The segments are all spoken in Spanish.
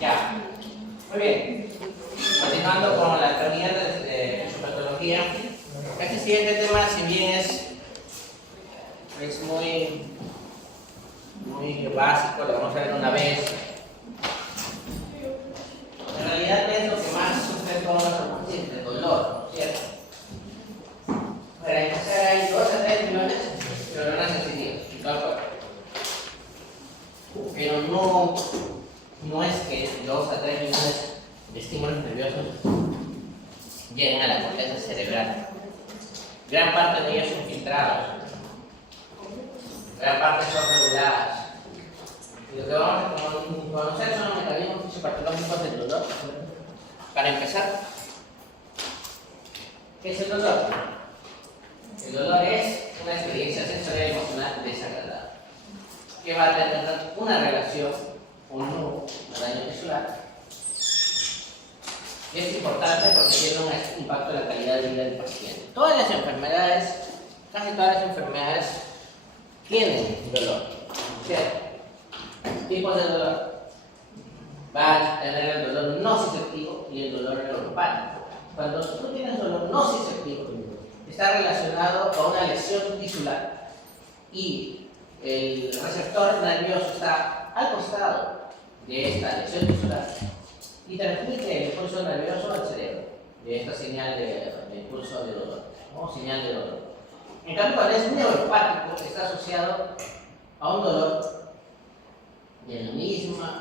Ya, muy bien. Continuando con la teoría de fisiopatología, este siguiente tema, si bien es muy básico, lo vamos a ver una vez. En realidad es lo que más sufre todos los pacientes, el dolor, ¿cierto? Para empezar hay 2 a 3 millones de neuronas sensitivas en todo el cuerpo. Pero no es que 2 a 3 millones de estímulos nerviosos lleguen a la corteza cerebral. Gran parte de ellos son filtrados, gran parte son reguladas. Y lo que vamos a conocer son los mecanismos fisiopatológicos del dolor. Para empezar, ¿qué es el dolor? El dolor es una experiencia sensorial y emocional desagradable que va a tener una relación con un daño tisular. Y es importante porque tiene un impacto en la calidad de vida del paciente. Todas las enfermedades, casi todas las enfermedades, tienen dolor, ¿cierto? Tipos de dolor. Va a tener el dolor nociceptivo y el dolor neuropático. Cuando tú tienes dolor nociceptivo, está relacionado a una lesión tisular y el receptor nervioso está al costado de esta lesión tisular y transmite el impulso nervioso al cerebro de esta señal de impulso de dolor o señal de dolor. En cambio, cuando es neuropático, está asociado a un dolor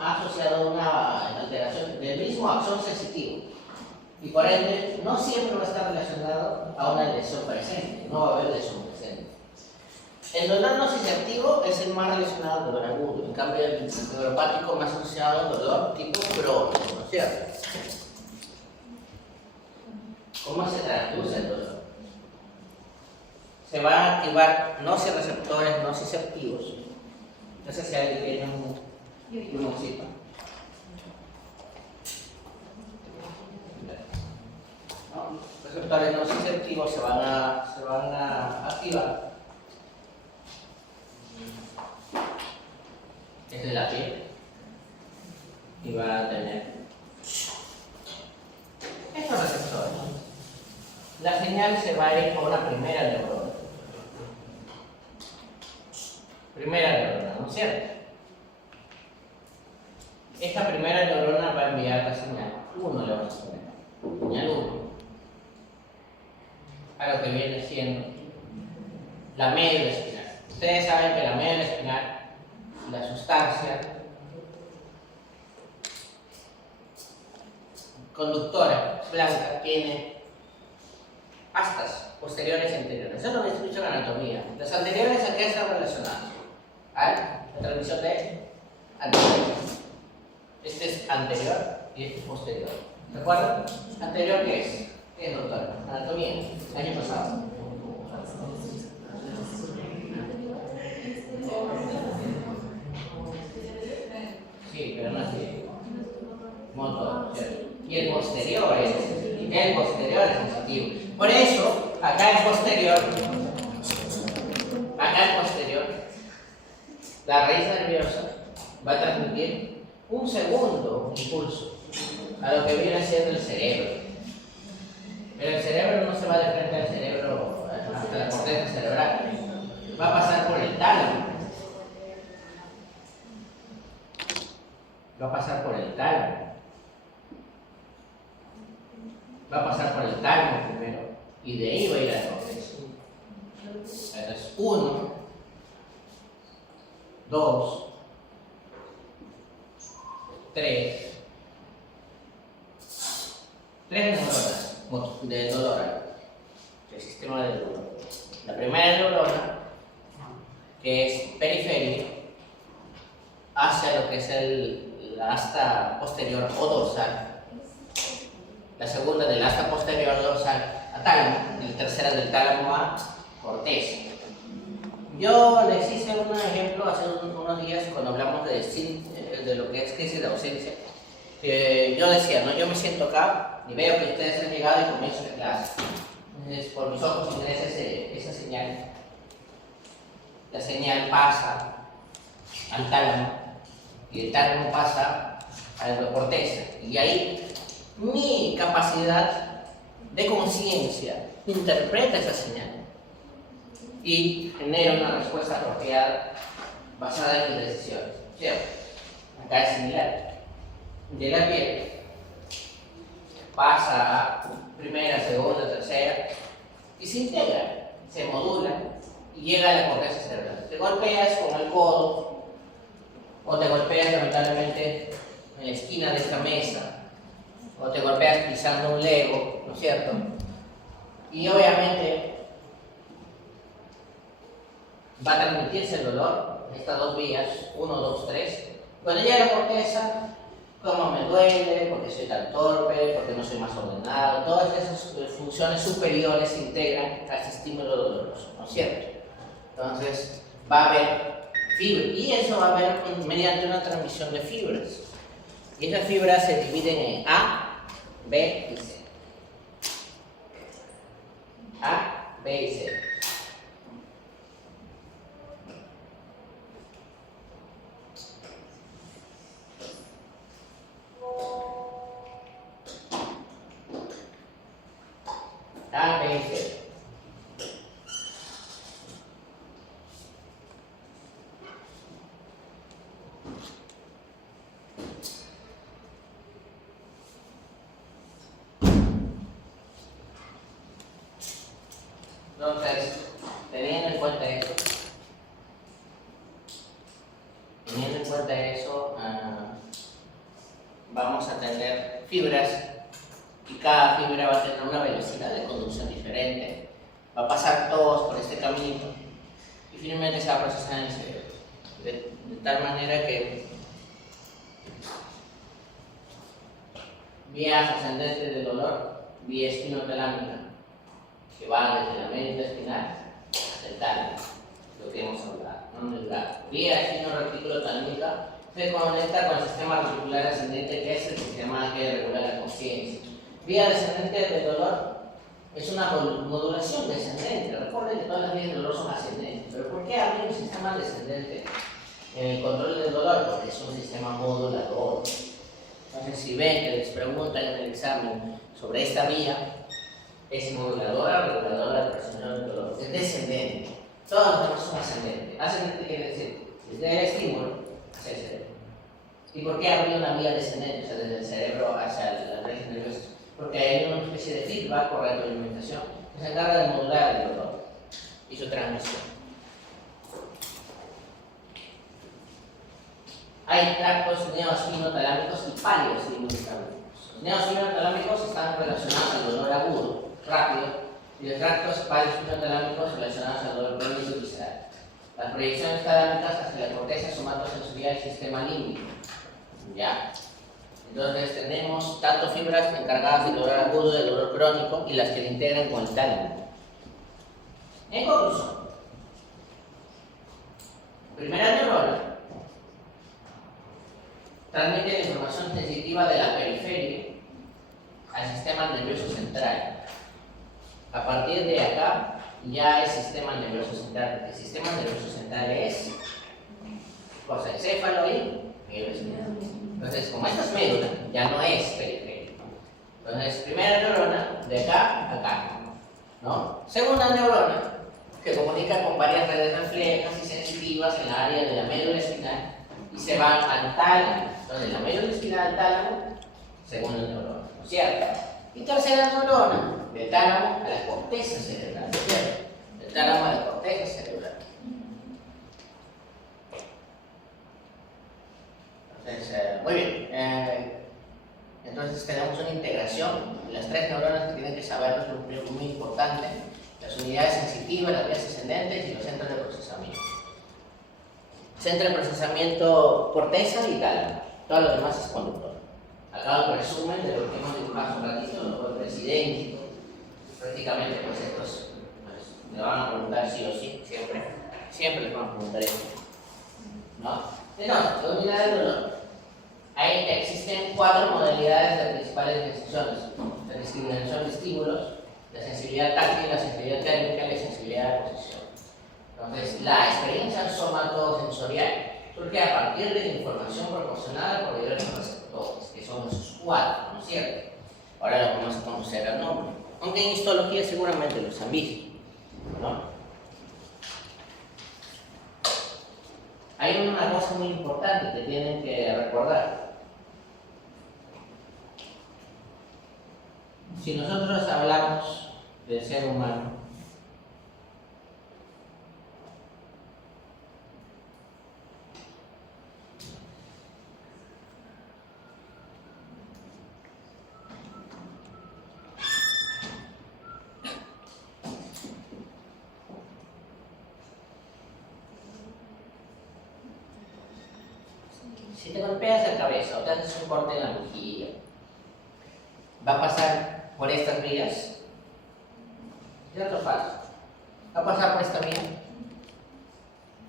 asociado a una alteración del mismo axón sensitivo y por ende no siempre va a estar relacionado a una lesión presente, no va a haber lesión presente. El dolor nociceptivo es el más relacionado al dolor agudo, en cambio el neuropático más asociado al dolor tipo crónico, ¿no es cierto? ¿Cómo se traduce el dolor? Se van a activar nociceptores nociceptivos. No sé si alguien tiene un osito. ¿No? Receptores nociceptivos se van a activar desde la piel y van a tener estos receptores. La señal se va a ir a una primera neurona. ¿No es cierto? Esta primera neurona va a enviar la señal 1, le vamos a poner, señal 1, a lo que viene siendo la médula espinal. Ustedes saben que la médula espinal, la sustancia conductora blanca, tiene astas posteriores y anteriores. Eso lo hemos dicho en anatomía. Los anteriores, ¿a qué están relacionados? A la transmisión de anterior. Este es anterior y este es posterior. ¿De acuerdo? ¿Anterior qué es? ¿Qué es, doctor? Anatomía. El año pasado. Sí, pero no así. Motor, ¿cierto? Y el posterior es sensitivo. Por eso, acá el posterior, la raíz nerviosa va a transmitir un segundo impulso a lo que viene siendo el cerebro. Pero el cerebro no se va de frente al cerebro hasta la corteza cerebral, va a pasar por el tálamo. Va a pasar por el tálamo primero y de ahí va a ir a la corteza. Entonces 1, 2, 3 neuronas de dolor, el sistema del dolor. La primera neurona, que es periférica, hacia lo que es la asta posterior o dorsal. La segunda del asta posterior dorsal a tálamo, y la tercera del tálamo a corteza. Yo les hice un ejemplo hace unos días cuando hablamos de lo que es crisis de ausencia. Yo decía, ¿no? Yo me siento acá y veo que ustedes han llegado y comienzo la clase. Entonces, por mis ojos ingresa esa señal. La señal pasa al tálamo, y el tálamo pasa a la endocorteza. Y ahí mi capacidad de conciencia interpreta esa señal y genera una respuesta apropiada basada en mis decisiones. ¿Cierto? Acá es similar. De la piel pasa a primera, segunda, tercera y se integra, se modula y llega a la corteza cerebral. Te golpeas con el codo o te golpeas lamentablemente en la esquina de esta mesa o te golpeas pisando un Lego, ¿no es cierto? Y obviamente va a transmitirse el dolor en estas dos vías, 1, 2, 3. Cuando llega a la corteza, cómo me duele, porque soy tan torpe, porque no soy más ordenado, todas esas funciones superiores se integran a ese estímulo doloroso, ¿no es cierto? Entonces va a haber fibra y eso va a haber mediante una transmisión de fibras. Y esas fibras se dividen en A, B y C. A, B y C. A, B y C. Entonces, teniendo en cuenta eso, vamos a tener fibras y cada fibra va a tener una velocidad de conducción diferente. Va a pasar todos por este camino y finalmente se va a procesar en el cerebro. De tal manera que vías ascendentes del dolor, vía espinotalámica, que va desde la médula espinal hasta el tálamo, lo que hemos hablado, ¿no? Vía espino-reticulotalámica se conecta con el sistema reticular ascendente, que es el sistema que regula la conciencia. Vía descendente del dolor es una modulación descendente. Recuerden que todas las vías del dolor son ascendentes, pero ¿por qué habría un sistema descendente en el control del dolor? Porque es un sistema modulador. Entonces, si ven que les preguntan en el examen sobre esta vía, es moduladora, reguladora de percepción del dolor. Es descendente. Todos los demás son ascendentes. Ascendente quiere decir desde el estímulo hacia el cerebro. ¿Y por qué habría una vía descendente? O sea, desde el cerebro hacia las redes nerviosas. Porque hay una especie de feedback o retroalimentación que se encarga de modular el dolor y su transmisión. Hay tractos neoespinotalámicos y paleoespinotalámicos. Los neoespinotalámicos están relacionados al dolor agudo, rápido, y los tractos paleoespinotalámicos relacionados al dolor crónico y visceral. Las proyecciones talámicas hacia la corteza somatosensorial del sistema límbico. ¿Ya? Entonces tenemos tanto fibras encargadas del dolor agudo, del dolor crónico y las que le integran con el tálamo. En conclusión, primera neurona transmite la información sensitiva de la periferia al sistema nervioso central. A partir de acá ya es sistema nervioso central. El sistema nervioso central es cosa encéfalo y médula espinal. Entonces, como esta es médula, ya no es periferia. Entonces, primera neurona de acá a acá, ¿no? Segunda neurona que comunica con varias redes reflejas y sensitivas en la área de la médula espinal y se van al tálamo. Entonces, la médula espinal al tálamo, segunda neurona, ¿no es cierto? Y tercera neurona, del tálamo a la corteza cerebral, ¿no es cierto? Del tálamo a la corteza cerebral. Entonces, muy bien. Entonces, tenemos una integración de las tres neuronas que tienen que saber, es muy importante. Las unidades sensitivas, las vías ascendentes y los centros de procesamiento. Centro de procesamiento, corteza y tálamo. Todo lo demás es conductor. Acá un resumen de lo que hemos dibujado hace un ratito, lo es idéntico. Prácticamente, pues estos pues, me van a preguntar sí o sí, siempre les van a preguntar esto, ¿no? Entonces, la unidad del dolor. Ahí existen 4 modalidades de principales distinciones: la discriminación de estímulos, la sensibilidad táctil, la sensibilidad térmica y la sensibilidad de posición. Entonces, la experiencia somatosensorial surge a partir de la información proporcionada por diversos receptores, que son esos 4, ¿no es cierto? Ahora lo vamos a conocer al nombre. Aunque en histología seguramente los han visto, ¿no? Hay una cosa muy importante que tienen que recordar. Si nosotros hablamos del ser humano, si te golpeas la cabeza o te haces un corte en la mejilla, va a pasar por estas vías. ¿Cierto o falso? ¿Va a pasar por esta vía?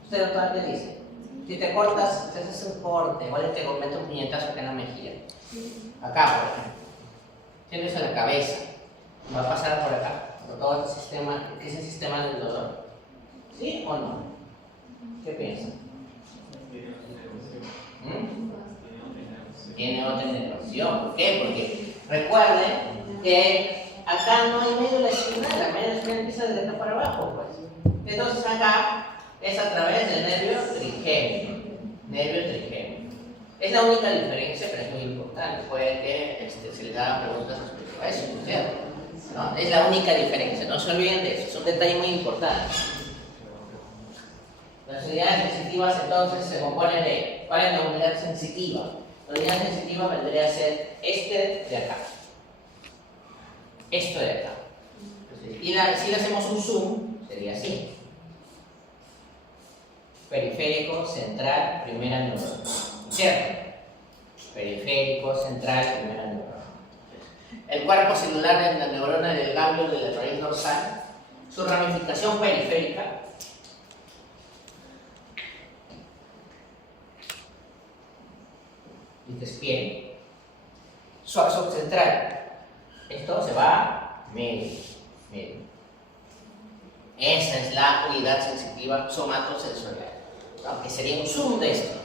Usted, doctor, ¿qué dice? Si te cortas, te haces un corte, igual te metes un puñetazo acá en la mejilla. Acá, por ejemplo. Tienes en la cabeza. Va a pasar por acá, por todo este sistema, que es el sistema del dolor. ¿Sí o no? ¿Qué piensan? Tiene otra inervación. ¿Por qué? Porque recuerden que acá no hay médula espinal, la médula espinal empieza desde acá para abajo, pues. Entonces acá es a través del nervio trigémino. Nervio trigémino. Es la única diferencia, pero es muy importante. Puede que se les hagan preguntas respecto a eso, ¿no es cierto? No, es la única diferencia, no se olviden de eso, es un detalle muy importante. Las unidades sensitivas entonces se componen de, ¿cuál es la unidad sensitiva? La unidad sensitiva vendría a ser este de acá. Esto de acá. Y si le hacemos un zoom, sería así. Periférico, central, primera neurona. ¿Cierto? Periférico, central, primera neurona. El cuerpo celular de la neurona del ganglio de la raíz dorsal, su ramificación periférica, y despierte. Su axón central, esto se va a medio. Esa es la unidad sensitiva somatosensorial, aunque sería un zoom de esto.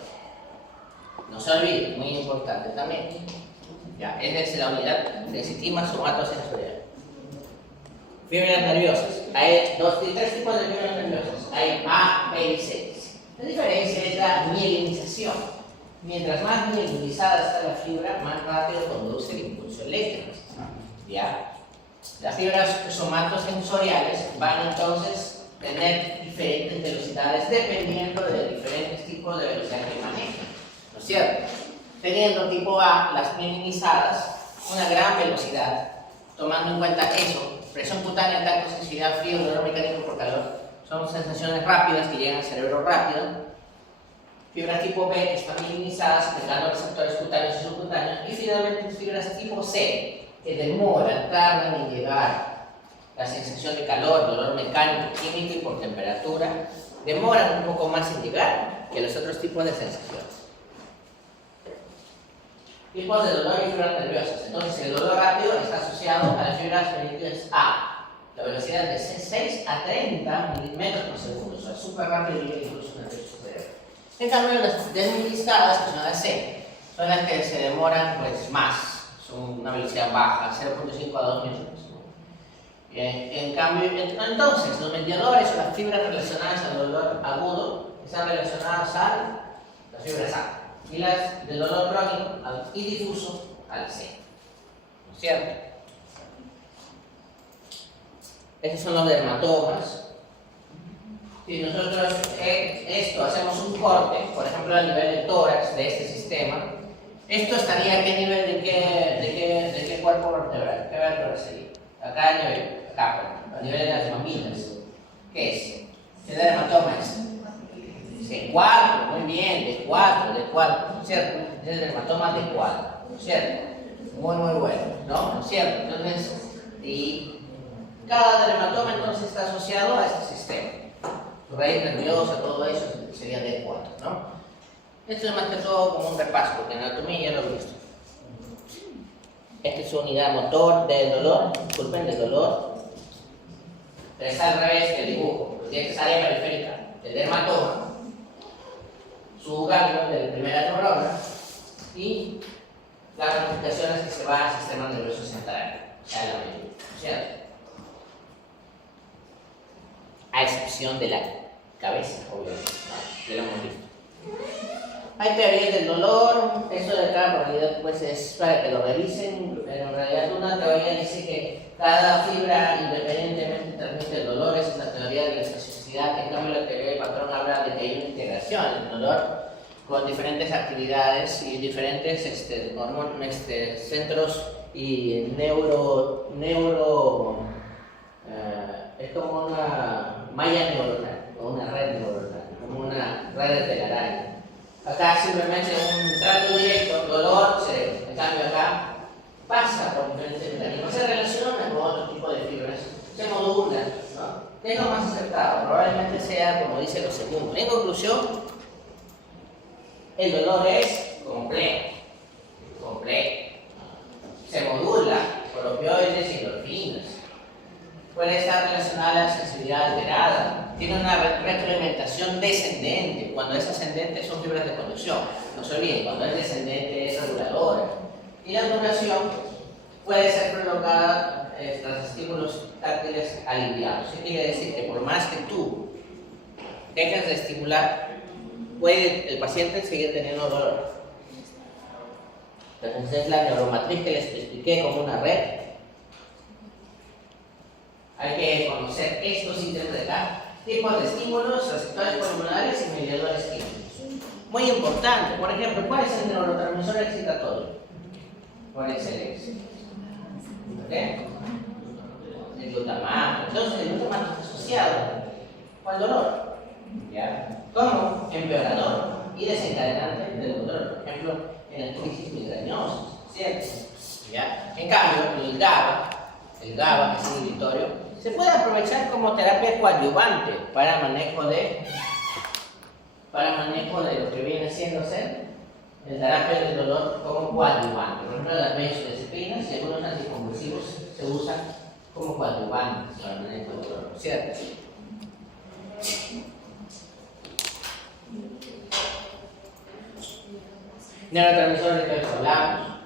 No se olvide, muy importante también. Ya, esa es la unidad sensitiva somatosensorial. Fibras nerviosas. Hay tres tipos de fibras nerviosas. Hay A, B y C. La diferencia es la mielinización. Mientras más mielinizada está la fibra, más rápido conduce el impulso eléctrico. ¿Ya? Las fibras somatosensoriales van entonces a tener diferentes velocidades dependiendo de diferentes tipos de velocidad que manejan. ¿No es cierto? Teniendo tipo A, las mielinizadas, una gran velocidad, tomando en cuenta eso, presión cutánea, tacto, sensibilidad, frío, dolor mecánico por calor, son sensaciones rápidas que llegan al cerebro rápido. Fibras tipo B que están mielinizadas, creando receptores cutáneos y subcutáneos, y finalmente fibras tipo C que demoran, tardan en llegar. La sensación de calor, dolor mecánico, químico y por temperatura demoran un poco más en llegar que los otros tipos de sensaciones. Tipos de dolor y fibras nerviosas. Entonces, el dolor rápido está asociado a las fibras nerviosas A. La velocidad de 6 a 30 milímetros por segundo, o sea, súper rápido y incluso en el cerebro. En cambio, las desmilinizadas, que son las C, son las que se demoran pues más. Son una velocidad baja, 0.5 a 2 minutos. Bien, en cambio, entonces, los mediadores o las fibras relacionadas al dolor agudo están relacionadas a las fibras A. Y las del dolor crónico y difuso a la C. ¿No es cierto? Estos son los dermatomas. Si nosotros hacemos un corte, por ejemplo, a nivel del tórax de este sistema, esto estaría a qué nivel de qué cuerpo vertebral, qué vértebra sería. Acá a nivel, acá, a nivel de las mamilas. ¿Qué es? ¿Qué dermatoma es? D4, muy bien, D4, ¿cierto? Es el dermatoma D4, ¿cierto? Muy bueno, ¿no? ¿Cierto? Entonces, y cada dermatoma entonces está asociado a este sistema. Su raíz nerviosa, todo eso sería D4, ¿no? Esto es más que todo como un repaso, porque en anatomía ya lo he visto. Esta es su unidad motor del dolor, disculpen, del dolor. Pero es al revés que el dibujo, porque esta es área periférica del dermatoma. su ganglio de la primera neurona y las ramificaciones que se van al sistema nervioso central, o sea, la médula, ¿cierto? A excepción de la cabeza, obviamente, ¿no? De la motriz. Hay teorías del dolor, esto de acá en realidad pues es para que lo revisen, pero en realidad una teoría dice que cada fibra independientemente transmite el dolor, esa es la teoría de la especificidad. En cambio la teoría del patrón habla de que hay una integración del dolor con diferentes actividades y diferentes centros y es como una malla neuronal, o una red neuronal, como una red de telaraña. Acá simplemente un trato directo, dolor, cerebro. En cambio acá pasa por diferentes mecanismos, se relaciona con otro tipo de fibras, se modulan, ¿no? ¿Qué es lo más acertado? Probablemente sea, como dice, lo segundo. En conclusión, el dolor es complejo. Se modula por opioides y endorfinas. Puede estar relacionada a la sensibilidad alterada. Tiene una retroalimentación descendente. Cuando es ascendente son fibras de conducción. No se olviden, cuando es descendente es reguladora. Y la duración puede ser prolongada tras estímulos táctiles aliviados. ¿Qué quiere decir? Que por más que tú dejes de estimular, puede el paciente seguir teniendo dolor. Entonces es la neuromatriz que les expliqué como una red. Hay que conocer estos ítems de acá. Tipos de estímulos, receptores pulmonares y mediadores químicos. Muy importante, por ejemplo, ¿cuál es el neurotransmisor excitatorio? Por excelencia. ¿Ok? El glutamato. Entonces, el glutamato está asociado al dolor. ¿Ya? Como empeorador y desencadenante del dolor. Por ejemplo, en la crisis migrañosa. ¿Cierto? ¿Ya? En cambio, el GABA, que es inhibitorio, se puede aprovechar como terapia coadyuvante para manejo de lo que viene siendo el terapia del dolor como coadyuvante. Por ejemplo, las benzodiazepinas y algunos anticonvulsivos se usan como coadyuvantes para el manejo del dolor, ¿cierto? Neurotransmisores que hablamos.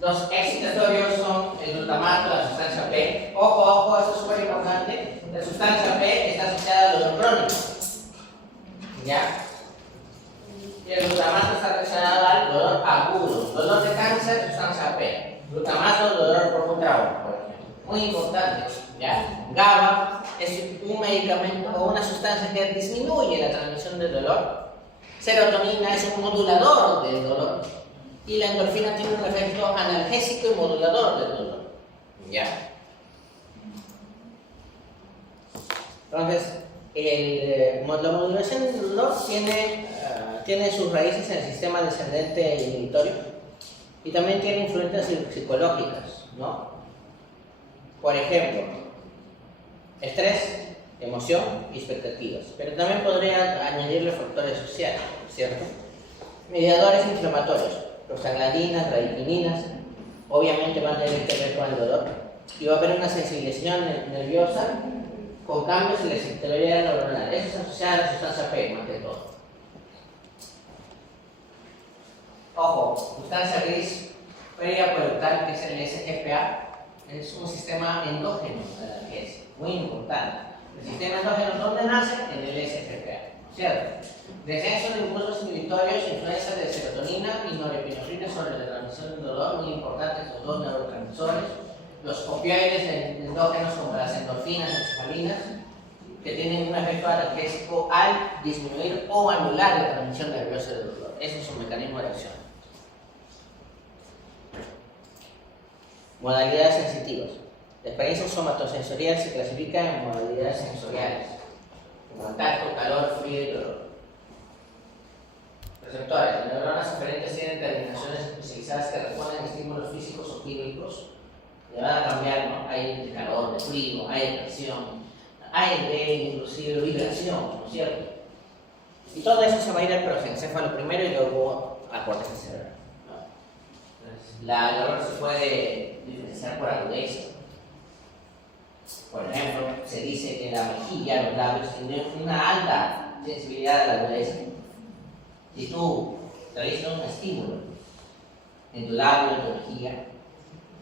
Los excitatorios son el glutamato, la sustancia P. Ojo, esto es súper importante. La sustancia P está asociada al dolor crónico. ¿Ya? Y el glutamato está relacionado al dolor agudo. Dolor de cáncer, sustancia P. Glutamato, dolor por un trauma, por ejemplo. Muy importante. ¿Ya? GABA es un medicamento o una sustancia que disminuye la transmisión del dolor. Serotonina es un modulador del dolor. Y la endorfina tiene un efecto analgésico y modulador del dolor. ¿Ya? Entonces, la modulación del dolor tiene sus raíces en el sistema descendente inhibitorio y también tiene influencias psicológicas, ¿no? Por ejemplo, estrés, emoción y expectativas, pero también podría añadirle factores sociales, ¿cierto? Mediadores inflamatorios, prostaglandinas, radicininas, obviamente van a tener que ver con el dolor y va a haber una sensibilización nerviosa con cambios en la excitabilidad neuronal. Eso es asociado a la sustancia P, más que todo. Ojo, sustancia gris, periapoductal, que es el SGPA, es un sistema endógeno de la analgesia, muy importante. El sistema endógeno, ¿dónde nace? En el SGPA, ¿cierto? Descenso de impulsos inhibitorios, influencia de serotonina y norepinefrina sobre la transmisión del dolor, muy importantes estos dos neurotransmisores. Los opioides endógenos como las endorfinas y escalinas, que tienen un efecto analgésico al disminuir o anular la transmisión nerviosa del dolor. Ese es su mecanismo de acción. Modalidades sensitivas. La experiencia somatosensorial se clasifica en modalidades sensoriales, como tacto, calor, frío y dolor. Receptores. Las neuronas aferentes tienen terminaciones especializadas que responden a estímulos físicos o químicos. Le van a cambiar, ¿no? Hay de calor, de frío, hay de presión, hay de inclusive vibración, ¿no es cierto? Y todo eso se va a ir al prosencéfalo primero y luego a corteza cerebral. La dolor se puede diferenciar por agudeza. Por ejemplo, se dice que la mejilla, los labios, tienen una alta sensibilidad a la agudeza. Si tú realizas un estímulo en tu labio, en tu mejilla,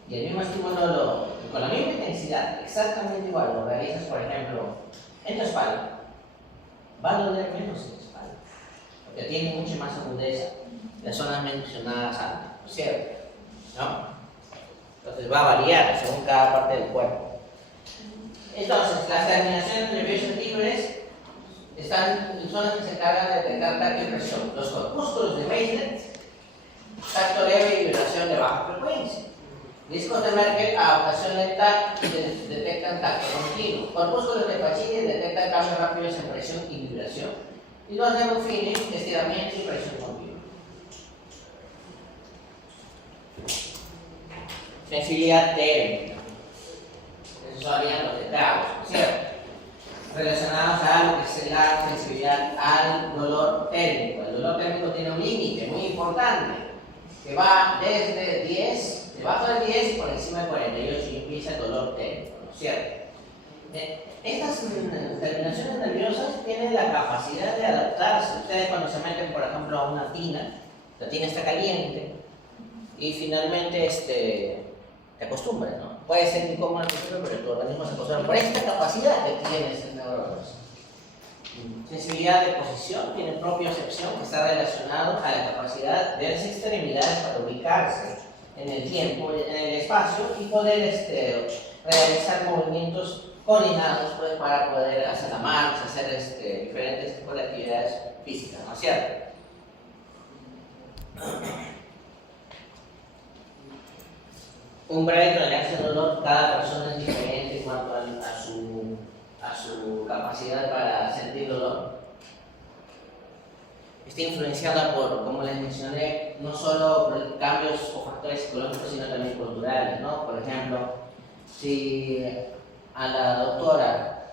y el mismo estímulo con la misma intensidad, exactamente igual, lo realizas, por ejemplo, en tu espalda, va a doler menos en tu espalda, porque tiene mucha más agudeza, las zonas mencionadas antes, ¿no es cierto? ¿No? Entonces va a variar según cada parte del cuerpo. Entonces, las terminaciones nerviosas libres son las que se encargan de detectar tacto y presión. Los corpúsculos de Maitland, tacto leve y vibración de baja frecuencia. Discos de Merkel, adaptación lenta y detectan tacto continuo. Corpúsculos de Pacini detectan cambios rápidos en presión y vibración. Y los de Ruffini, estiramiento y presión continua. Sensibilidad térmica. Esos serían los detalles, ¿cierto? Relacionados a lo que es la sensibilidad al dolor térmico. El dolor térmico tiene un límite muy importante que va desde 10, debajo del 10 y por encima del 48 y empieza el dolor térmico, ¿no es cierto? Estas terminaciones nerviosas tienen la capacidad de adaptarse. Ustedes cuando se meten, por ejemplo, a una tina, la tina está caliente y finalmente te acostumbras, ¿no? Puede ser incómodo al principio, pero tu organismo se acostumbra por esta capacidad que tienes en neuronas. Sensibilidad de posición tiene propia acepción que está relacionado a la capacidad de las extremidades para ubicarse en el tiempo, en el espacio y poder realizar movimientos coordinados pues, para poder hacer la marcha, hacer diferentes tipos de actividades físicas, ¿no es cierto? Umbral de tolerancia al dolor, cada persona es diferente en cuanto a su capacidad para sentir dolor. Está influenciada por, como les mencioné, no solo por cambios o factores psicológicos, sino también culturales, ¿no? Por ejemplo, si a la doctora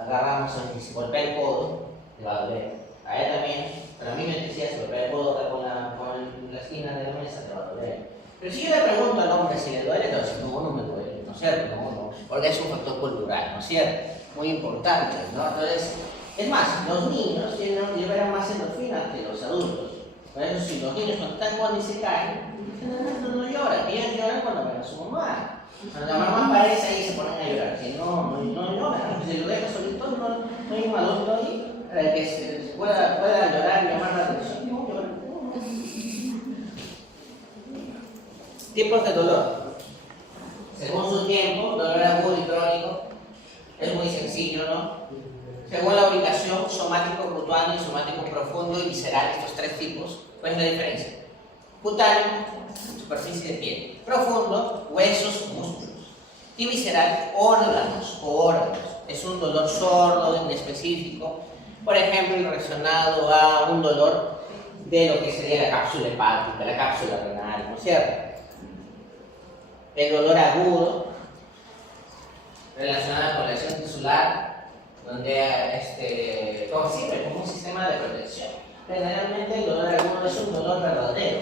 agarramos y se golpea el codo, le va a doler. A ella también, pero a mí me decía, se golpea el codo acá con la esquina de la mesa, le va a doler. Pero si yo le pregunto al hombre si le duele, le va a decir, no me duele, ¿no es cierto? No, porque es un factor cultural, ¿no es cierto? Muy importante, ¿no? Entonces, es más, los niños liberan más endorfinas que los adultos. Por eso, si los niños cuando están jugando y se caen, no lloran, ellos lloran cuando ven a su mamá. Cuando la mamá aparece ahí se ponen a llorar, si no lloran, si lo dejan solito, no hay un adulto ahí para que se pueda llorar y llamar la atención. No lloran. Tipos de dolor. Según su tiempo, dolor agudo y crónico, es muy sencillo, ¿no? Según la ubicación, somático cutáneo, somático profundo y visceral, estos tres tipos, ¿cuál es la diferencia? Cutáneo, superficie de piel. Profundo, huesos, músculos. Y visceral, órganos. Es un dolor sordo, inespecífico. Por ejemplo, relacionado a un dolor de lo que sería la cápsula hepática, la cápsula renal, ¿no es cierto? El dolor agudo, relacionado con la lesión tisular, donde sirve como un sistema de protección. Generalmente el dolor agudo es un dolor verdadero.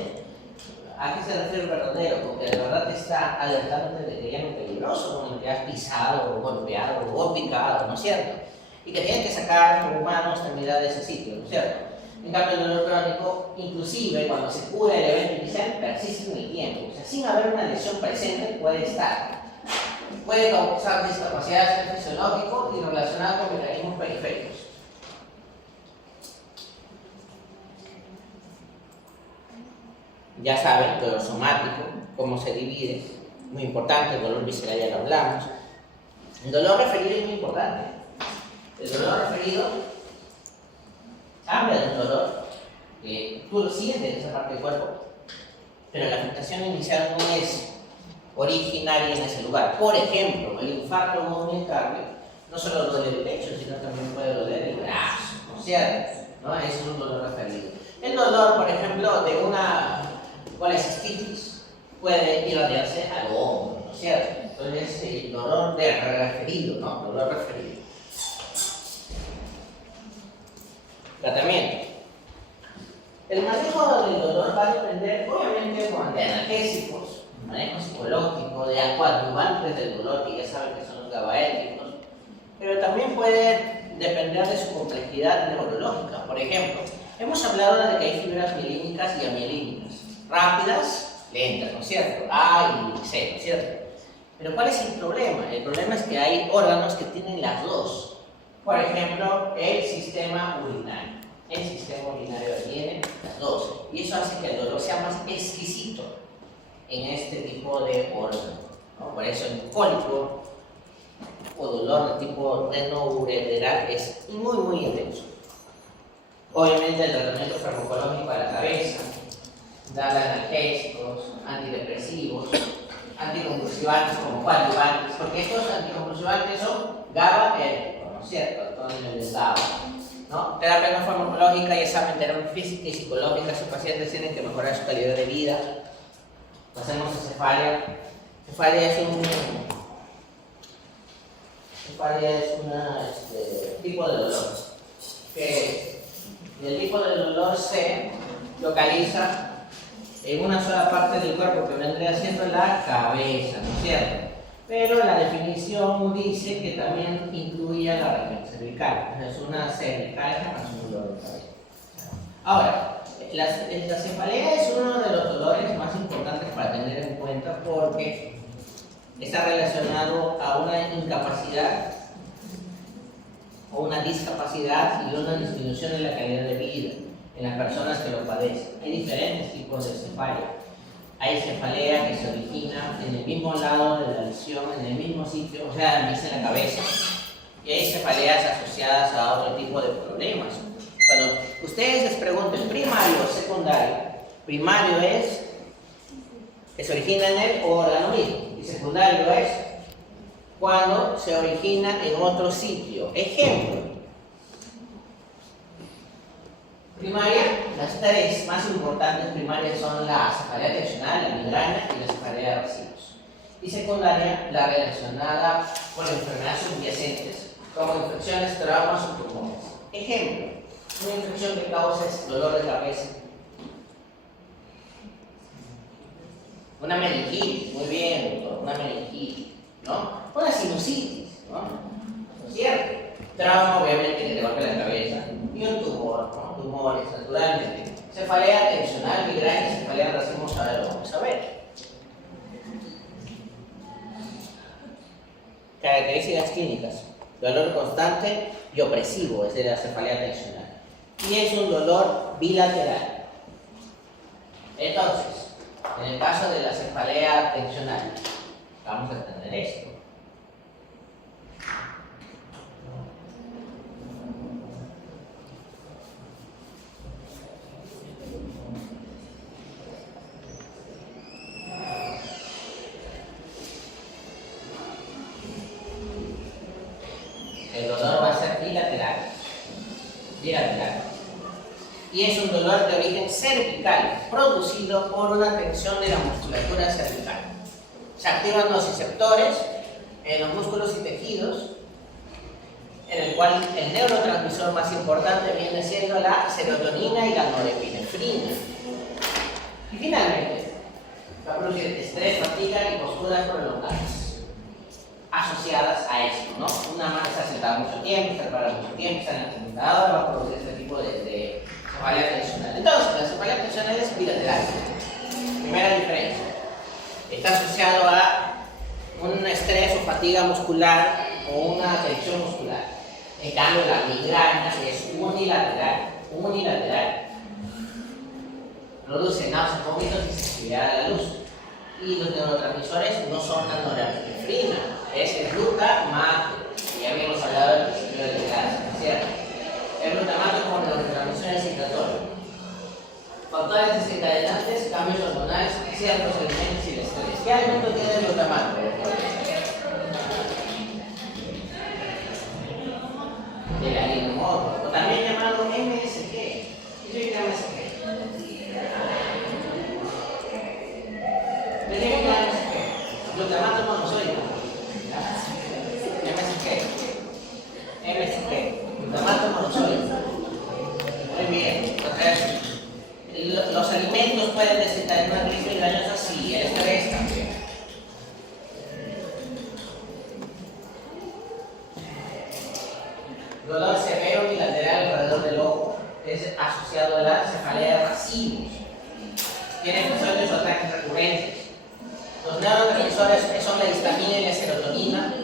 ¿A qué se refiere el verdadero? Porque de verdad te está alertándote de que hay algo peligroso, como que has pisado, o golpeado, o picado, ¿no es cierto? Y que tienes que sacar tu humano extremidad de ese sitio, ¿no es cierto? En cambio, el dolor crónico, inclusive cuando se cura el evento inicial, persiste en el tiempo. O sea, sin haber una lesión presente, puede estar. Puede causar discapacidad fisiológico y relacionada con mecanismos periféricos. Ya saben, el dolor somático, cómo se divide, muy importante. El dolor visceral ya lo hablamos. El dolor referido es muy importante. El dolor referido habla de un dolor que tú lo sientes en esa parte del cuerpo, pero la afectación inicial no es originaria en ese lugar. Por ejemplo, el infarto monocardio no solo duele el pecho, sino también puede doler el brazo, ¿no es cierto? ¿No? Es un dolor referido. El dolor, por ejemplo, de una colecistitis puede irradiarse al hombro, ¿no es cierto? Entonces, el dolor de referido, ¿no? Dolor referido. Tratamiento. El manejo del dolor va a depender, obviamente, de analgésicos, manejo psicológico, de coadyuvantes del dolor, que ya saben que son los GABAérgicos, pero también puede depender de su complejidad neurológica. Por ejemplo, Hemos hablado de que hay fibras milínicas y amielínicas. Rápidas, lentas, ¿no es cierto? A y C, ¿no es cierto? Pero ¿cuál es el problema? El problema es que hay órganos que tienen las dos. Por ejemplo, el sistema urinario. El sistema urinario tiene las dos. Y eso hace que el dolor sea más exquisito en este tipo de órgano, ¿no? Por eso el cólico o dolor de tipo renoureteral es muy intenso. Obviamente el tratamiento farmacológico a la cabeza, dar analgésicos, antidepresivos, anticonvulsivantes como coadyuvantes, porque estos anticonvulsivantes son GABAérgicos, ¿no es cierto? Todo nivel de GABA, ¿no? Terapia no farmacológica, ya saben, terapia física y psicológica, sus pacientes tienen que mejorar su calidad de vida. Pasemos a cefalia. Cefalia es un tipo de dolor que el tipo de dolor se localiza en una sola parte del cuerpo que vendría siendo la cabeza, ¿no es cierto? Pero la definición dice que también incluye la región cervical, es una cervicalgia más un dolor de cabeza. Ahora, la cefalea es uno de los dolores más importantes para tener en cuenta porque está relacionado a una incapacidad o una discapacidad y una disminución en la calidad de vida en las personas que lo padecen. Hay diferentes tipos de cefalia. Hay cefalea que se origina en el mismo lado de la lesión, en el mismo sitio, o sea, en la cabeza. Y hay cefaleas asociadas a otro tipo de problemas. Cuando ustedes les pregunten primario o secundario, primario es que se origina en el órgano mismo y secundario es cuando se origina en otro sitio. Ejemplo, primaria, las tres más importantes primarias son la cefalea tensional, la migraña y la cefalea de racimos. Y secundaria, la relacionada con enfermedades subyacentes, como infecciones, traumas o tumores. Ejemplo, una infección que causa dolor de cabeza. Una meningitis, muy bien, doctor, una meningitis, ¿no? Una sinusitis, ¿no? ¿No es cierto? Trauma, obviamente, que te golpea la cabeza. Y un tumor, ¿no? Tumores, naturalmente. Cefalea tensional, migraña, cefalea de racimos, ahora lo vamos a ver. Características clínicas. Dolor constante y opresivo, es de la cefalea tensional. Y es un dolor bilateral. Entonces, en el caso de la cefalea tensional, vamos a entender esto. El dolor va a ser bilateral. Y es un dolor de origen cervical, producido por una tensión de la musculatura cervical. Se activan los receptores en los músculos y tejidos, en el cual el neurotransmisor más importante viene siendo la serotonina y la norepinefrina. Y finalmente, va a producir estrés, fatiga y posturas prolongadas asociadas a esto, ¿no? Una mano está sentada mucho tiempo, está parada mucho tiempo, está en el computador, va a producir este tipo de cefalea tensional. Entonces, la cefalea tensional es bilateral. Primera diferencia. Está asociado a un estrés o fatiga muscular o una tensión muscular. En cambio, la migraña es unilateral. Produce náuseas, vómitos y sensibilidad a la luz. Y los neurotransmisores no son la norepinefrina, es el glutamato. Ya habíamos hablado del principio de la clase, ¿no es cierto? El glutamato como neurotransmisor excitatorio. Factores desencadenantes, cambios hormonales, ciertos alimentos y el estrés. ¿Qué alimento tiene el glutamato? El alinomoto, o también llamado MSG. ¿Qué significa MSG? ¿Qué significa MSG? Glutamato monosódico. MSG. Glutamato monosódico. Muy bien. Entonces, los alimentos pueden desencadenar una crisis migrañosa, sí, el estrés también. Dolor severo bilateral alrededor del ojo es asociado agresivos, tiene episodios o ataques recurrentes. Los neurotransmisores son la histamina y la serotonina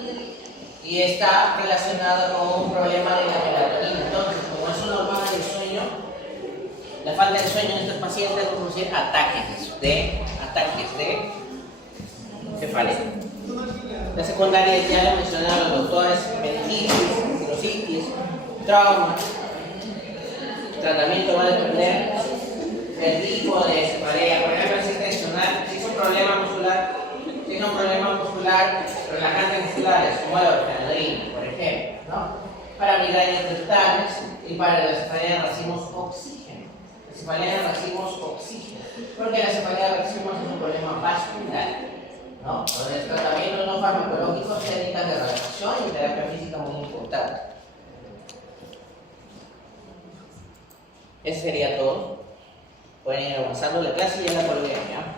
y está relacionado con un problema de la melatonina. Entonces, como es una hormona del sueño, la falta de sueño en estos pacientes va a producir ataques de cefalea. La secundaria ya lo mencionaron los doctores: meningitis, sinusitis, trauma. El tratamiento va a depender del tipo de cefalea. Por ejemplo, si es tensional, si es un problema muscular, relajantes musculares como la orfenadrina, por ejemplo, ¿no? Para migrañas rectales y para la cefalea de racimos oxígeno. La cefalea de racimos oxígeno, porque la cefalea de racimos es un problema vascular, ¿no? Entonces, tratamientos no farmacológicos, técnicas de relajación y terapia física muy importante. Eso sería todo. Pueden ir avanzando la clase y ya la volveré, ¿ya?